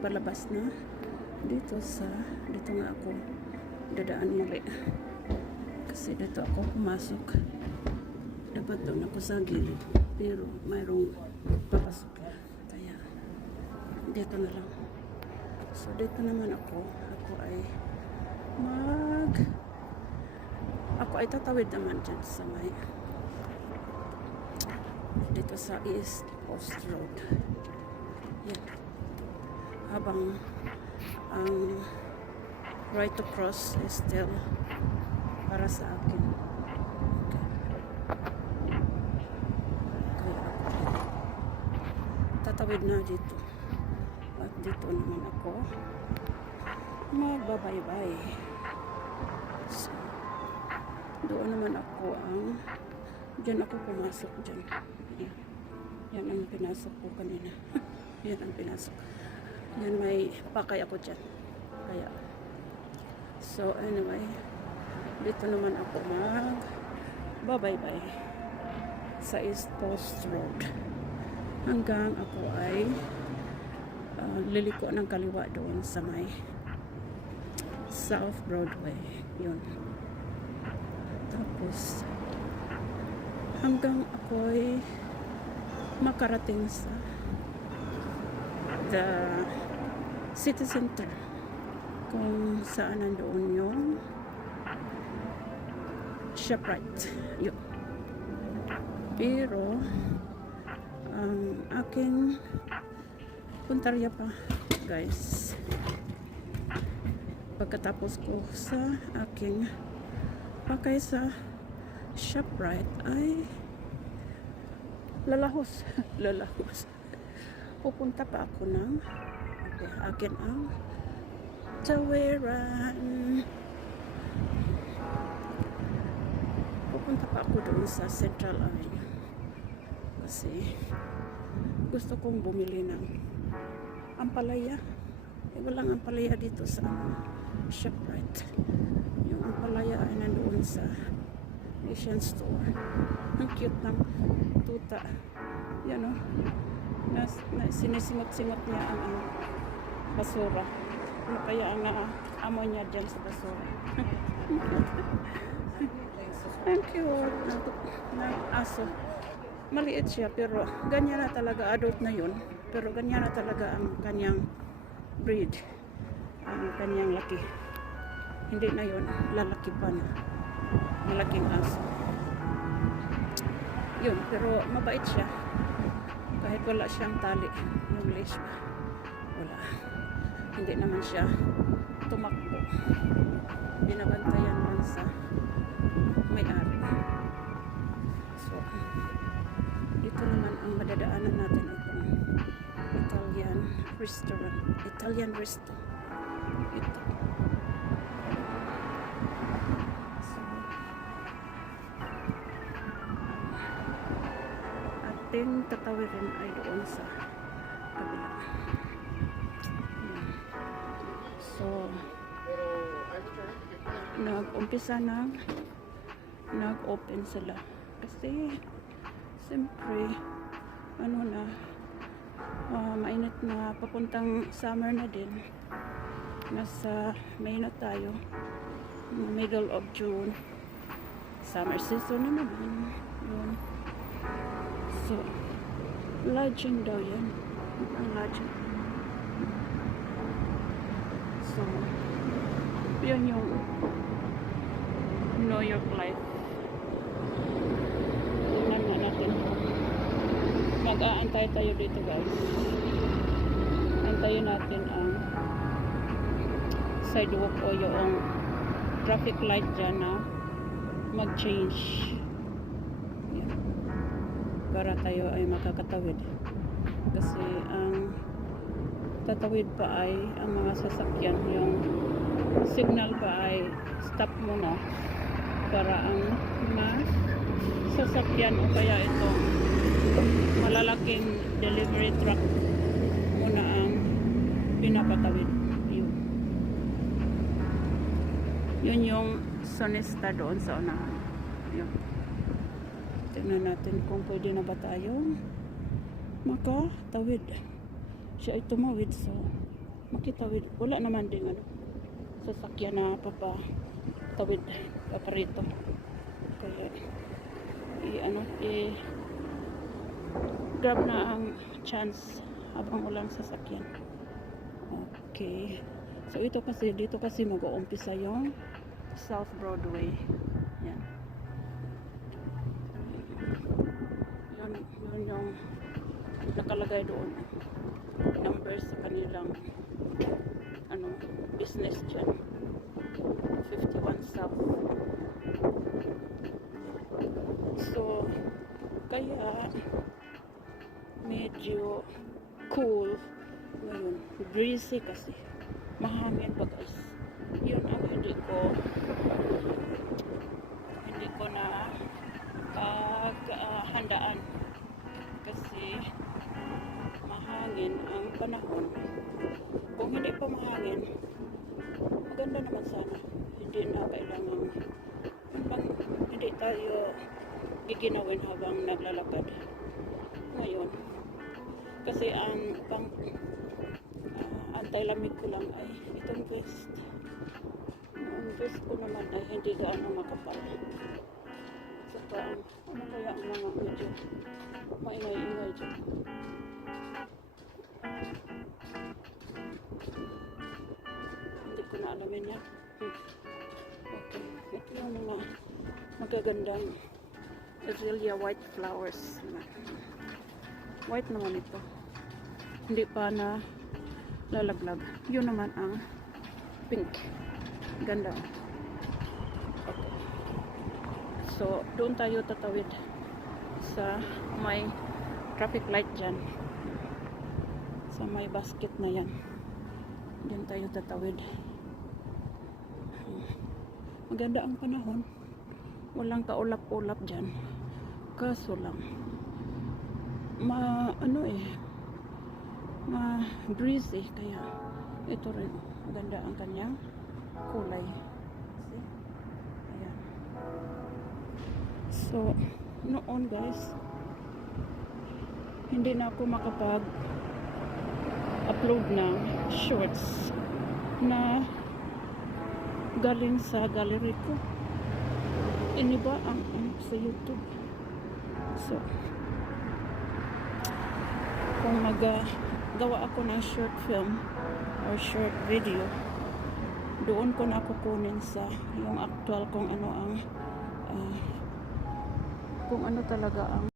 palabas na dito nga ako dadaan muli kasi dito ako pumasok. Dapat doon ako sa gilid pero mayroong papasok kaya dito na lang. So dito naman ako ay tatawid naman dyan sa may dito sa East Post Road. Yan. Habang ang right to cross is still para sa akin. Okay. Tatawid na dito. At dito naman ako magbabaybay. So, doon naman ako dyan ako pumasok dyan. Yan ang pinasok ko kanina. Yan ang pinasok. Yan may pakay ako dyan. Kaya. So anyway, dito naman ako magbabaybay sa East Post Road. Hanggang ako ay liliko ng kaliwa doon sa may South Broadway. Yun. Tapos hanggang ako'y makarating sa the city center kung saan nandoon yung ShopRite. Yun. Pero ang aking puntarya pa guys, pagkatapos ko sa aking pakay sa ShopRite ay lalahos. Pupunta pa ako ng akin ang tawiran. Pupunta pa ako doon sa Central Avenue kasi gusto kong bumili ng ampalaya. Walang ampalaya dito sa ShopRite. Yung ampalaya ay nandoon sa Asian store. Ang cute ng tuta. Yan o. Sinisimot-simot niya ang basura. Kaya ang amo niya dyan sa basura. Ang cute ng aso. Maliit siya pero ganyan na talaga, adult na yun. Pero ganyan na talaga ang kanyang breed. Ang kanyang laki. Hindi na yun, lalaki pa na. Malaking aso. Yun, pero mabait siya. Kahit wala siyang tali, yung leash pa. Wala. Hindi naman siya tumakbo. Binabantayan lang sa may-ari. So, dito naman ang madadaanan natin itong Italian restaurant. Italian resto. Ito. So, ating tatawirin ay doon sa kabila. So, nag-open sila. Kasi, siyempre, mainit na, papuntang summer na din. Nasa May na tayo. Middle of June. Summer season na naman. Yun. So, lodging daw yan. Ang lodging. So, yun yung New York life. Tingnan nga natin. Mag-aantay tayo dito guys. Antayin natin ang sidewalk o yung traffic light dyan na mag-change. Yan. Para tayo ay makakatawid. Kasi ang tatawid pa ay ang mga sasakyan. Yung signal pa ay stop muna para ang mga sasakyan o kaya itong malalaking delivery truck muna ang pinapatawid. Yun yung sonesta doon sa unahan. Yun. Tingnan natin kung pwede na ba tayong makatawid. Siya ay tumawid, so makitawid. Wala naman din ano, sasakyan na papatawid paparito. Kaya grab na ang chance habang walang sasakyan. Okay. So dito kasi mag-uumpisa yung South Broadway. Yan. Yun yung nakalagay doon. Numbers sa kanilang business dyan. 51 South. So kaya medyo cool ngayon, breezy kasi mahangin pa guys. Yun ang hindi ko na paghandaan kasi mahangin ang panahon. Kung hindi pa mahangin, maganda naman sana. Hindi na kailangan hindi tayo giginawin habang naglalakad ngayon. Kasi ang anti-lamig ko lang ay itong vest. Ang vest ko naman ay hindi gaano makapal. Saka ano kaya ang mga medyo maingay-ingay dyan. Hindi ko na alamin yan. Okay. Ito yung mga magagandang azalea white flowers. White naman ito. Hindi pa na lalaglag. Yun naman ang pink. Ganda. Okay. So, doon tayo tatawid sa may traffic light dyan. Sa may basket na yan. Doon tayo tatawid. Maganda ang panahon. Walang kaulap-ulap dyan. Kaso lang breezy, kaya ito rin maganda ang kanyang kulay. See? Ayan. So noon guys, hindi na ako makapag upload ng shorts na galing sa gallery ko. Iniba ang sa YouTube. So kung gawa ako ng short film or short video, doon ko na kukunin sa yung actual kung ano talaga ang